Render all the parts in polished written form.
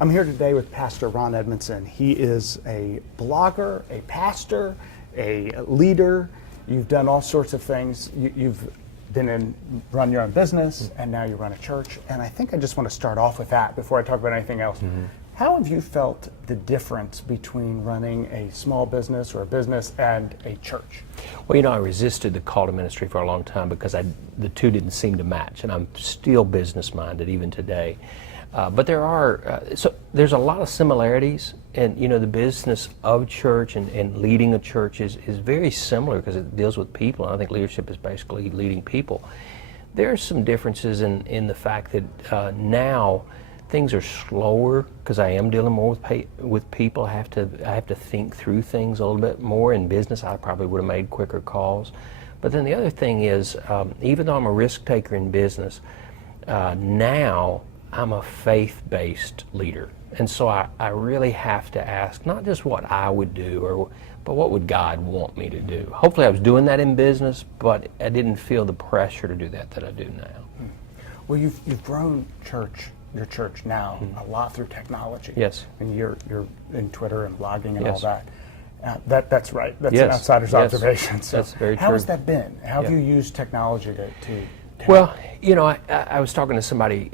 I'm here today with Pastor Ron Edmondson. He is a blogger, a pastor, a leader. You've done all sorts of things. You've run your own business, and now you run a church. And I think I just want to start off with that before I talk about anything else. Mm-hmm. How have you felt the difference between running a small business or a business and a church? Well, I resisted the call to ministry for a long time because the two didn't seem to match, and I'm still business-minded even today. But there's a lot of similarities, and the business of church and leading a church is very similar because it deals with people, and I think leadership is basically leading people. There are some differences in the fact that now things are slower because I am dealing more with people. I have to think through things a little bit more. In business, I probably would have made quicker calls. But then the other thing is, even though I'm a risk taker in business, now I'm a faith-based leader. And so I really have to ask not just what I would do, but what would God want me to do. Hopefully I was doing that in business, but I didn't feel the pressure to do that I do now. Well, you've grown your church now a lot through technology. Yes. And you're in Twitter and blogging and yes. all that. That's right. That's yes. an outsider's yes. observation. So that's very how true. has that been? How have you used technology to Well, I was talking to somebody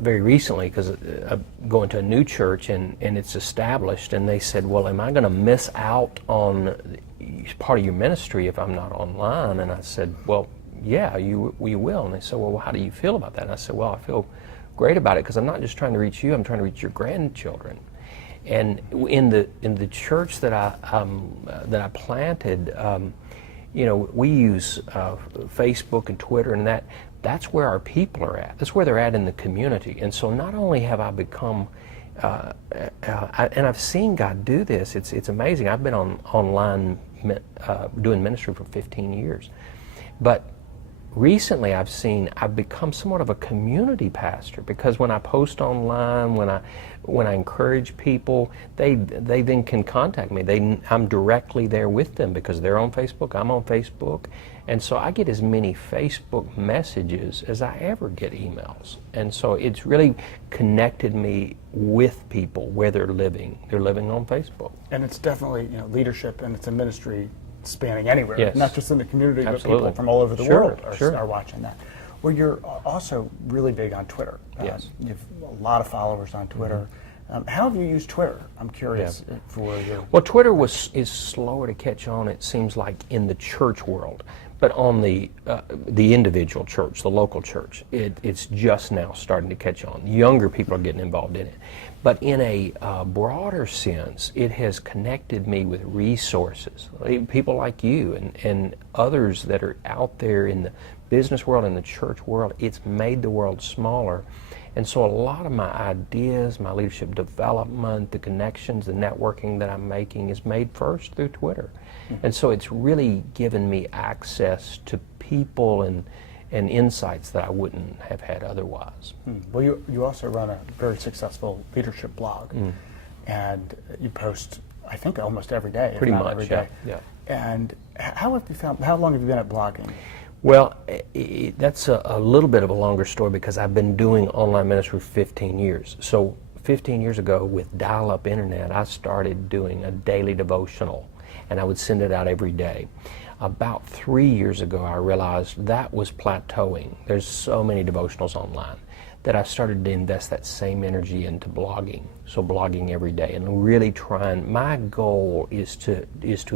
very recently because I'm going to a new church and it's established, and they said, well, am I going to miss out on part of your ministry if I'm not online? And I said, well, yeah, you will. And they said, well, how do you feel about that? And I said, well, I feel great about it because I'm not just trying to reach you, I'm trying to reach your grandchildren. And in the church that I planted, we use Facebook and Twitter, and that's where our people are at. That's where they're at in the community. And so not only have I become, and I've seen God do this, it's amazing. I've been online doing ministry for 15 years. But recently I've become somewhat of a community pastor because when I post online, when I encourage people, they then can contact me. I'm directly there with them because they're on Facebook, I'm on Facebook, and so I get as many Facebook messages as I ever get emails. And so it's really connected me with people where they're living. They're living on Facebook. And it's definitely leadership, and it's a ministry spanning anywhere, yes. not just in the community, Absolutely. but people from all over the sure, world sure. are watching that. Well, you're also really big on Twitter. Yes. You have a lot of followers on Twitter. Mm-hmm. How have you used Twitter? I'm curious for your... Well, Twitter is slower to catch on, it seems like, in the church world. But on the individual church, the local church, it's just now starting to catch on. Younger people are getting involved in it. But in a broader sense, it has connected me with resources, people like you and others that are out there in the business world and the church world. It's made the world smaller. And so a lot of my ideas, my leadership development, the connections, the networking that I'm making is made first through Twitter. Mm-hmm. And so it's really given me access to people and insights that I wouldn't have had otherwise. Well, you also run a very successful leadership blog, and you post, I think, almost every day. Pretty much, every day. Yeah. And how long have you been at blogging? Well, that's a little bit of a longer story because I've been doing online ministry for 15 years. So 15 years ago, with dial-up internet, I started doing a daily devotional, and I would send it out every day. About 3 years ago, I realized that was plateauing. There's so many devotionals online that I started to invest that same energy into blogging. So blogging every day and really trying. My goal is to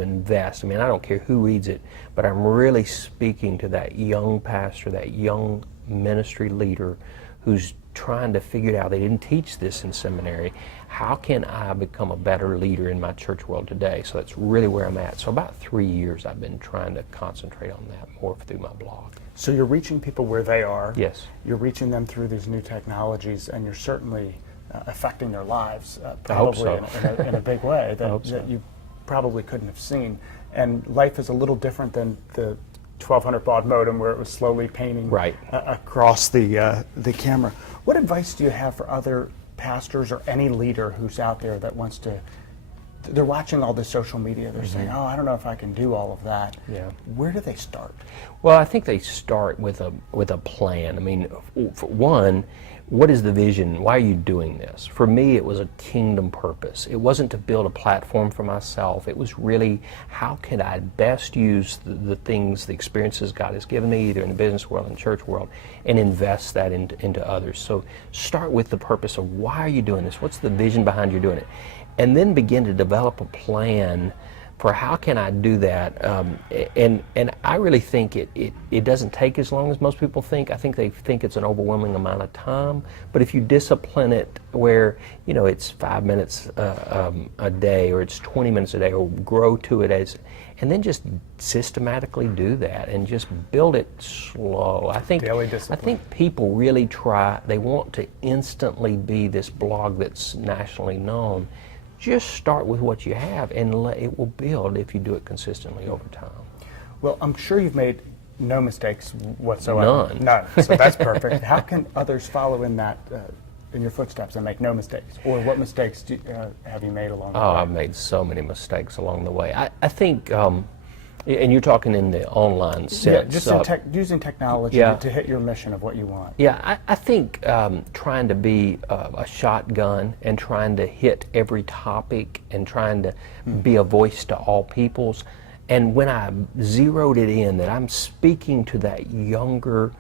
invest. I mean, I don't care who reads it, but I'm really speaking to that young pastor, that young ministry leader who's trying to figure it out. They didn't teach this in seminary. How can I become a better leader in my church world today? So that's really where I'm at. So about 3 years I've been trying to concentrate on that more through my blog. So you're reaching people where they are. Yes. You're reaching them through these new technologies, and you're certainly affecting their lives, probably in a big way that you probably couldn't have seen. And life is a little different than the 1200 baud modem where it was slowly painting across the camera. What advice do you have for other pastors or any leader who's out there that wants to they're watching all this social media. They're saying, "Oh, I don't know if I can do all of that." Yeah. Where do they start? Well, I think they start with a plan. I mean, for one, what is the vision? Why are you doing this? For me, it was a kingdom purpose. It wasn't to build a platform for myself. It was really, how can I best use the things, the experiences God has given me, either in the business world and church world, and invest that into others. So start with the purpose of why are you doing this? What's the vision behind you doing it? And then begin to develop a plan for how can I do that. And I really think it doesn't take as long as most people think. I think they think it's an overwhelming amount of time. But if you discipline it where, it's 5 minutes a day, or it's 20 minutes a day, or grow to it and then just systematically do that and just build it slow. Daily discipline. I think people really they want to instantly be this blog that's nationally known. Just start with what you have, and it will build if you do it consistently over time. Well, I'm sure you've made no mistakes whatsoever. None. So that's perfect. How can others follow in your footsteps and make no mistakes? Or what mistakes have you made along the way? Oh, I've made so many mistakes along the way. I think, and you're talking in the online sense. Yeah, just using technology to hit your mission of what you want. Yeah, I think trying to be a shotgun and trying to hit every topic and trying to be a voice to all peoples. And when I zeroed it in, that I'm speaking to that younger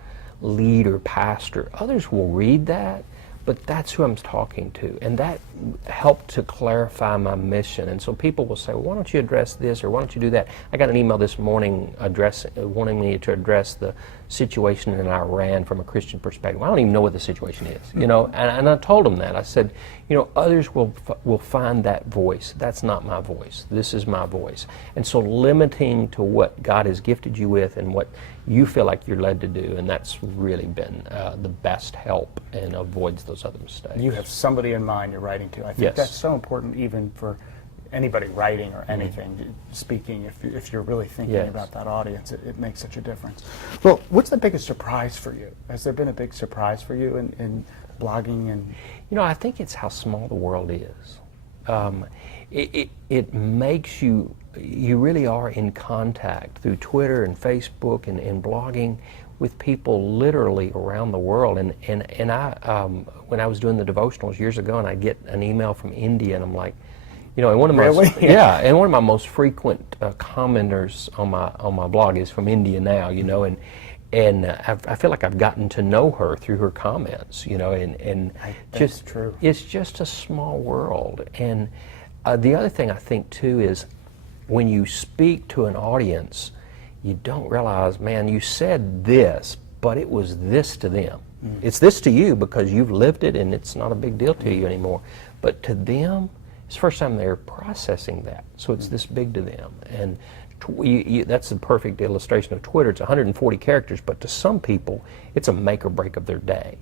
leader, pastor, others will read that, but that's who I'm talking to. And that helped to clarify my mission. And so people will say, well, why don't you address this, or why don't you do that? I got an email this morning wanting me to address the situation in Iran from a Christian perspective. I don't even know what the situation is, and I told them that. I said, others will find that voice. That's not my voice. This is my voice. And so limiting to what God has gifted you with and what you feel like you're led to do, and that's really been the best help and avoids those other mistakes. You have somebody in mind you're writing to. I think that's so important, even for anybody writing or anything, speaking. If you're really thinking about that audience, it makes such a difference. Well, what's the biggest surprise for you? Has there been a big surprise for you in blogging? And I think it's how small the world is. It makes you really are in contact through Twitter and Facebook and blogging with people literally around the world. And I, when I was doing the devotionals years ago, and I get an email from India, and I'm like, and one of my and one of my most frequent commenters on my blog is from India now, and I feel like I've gotten to know her through her comments, and that's true. It's just a small world. And the other thing I think too is when you speak to an audience, you don't realize, man, you said this, but it was this to them. It's this to you because you've lived it and it's not a big deal to you anymore. But to them, it's the first time they're processing that. So it's this big to them. And that's the perfect illustration of Twitter. It's 140 characters, but to some people, it's a make or break of their day.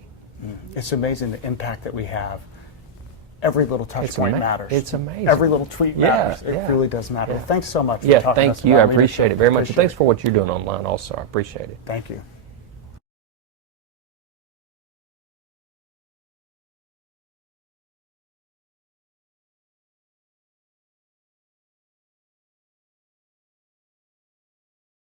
It's amazing the impact that we have. Every little touch point matters. It's amazing. Every little tweet matters. It really does matter. Yeah. Well, thanks so much for talking to us thank you. I appreciate it very much. Appreciate Thanks for what you're doing online also. I appreciate it. Thank you.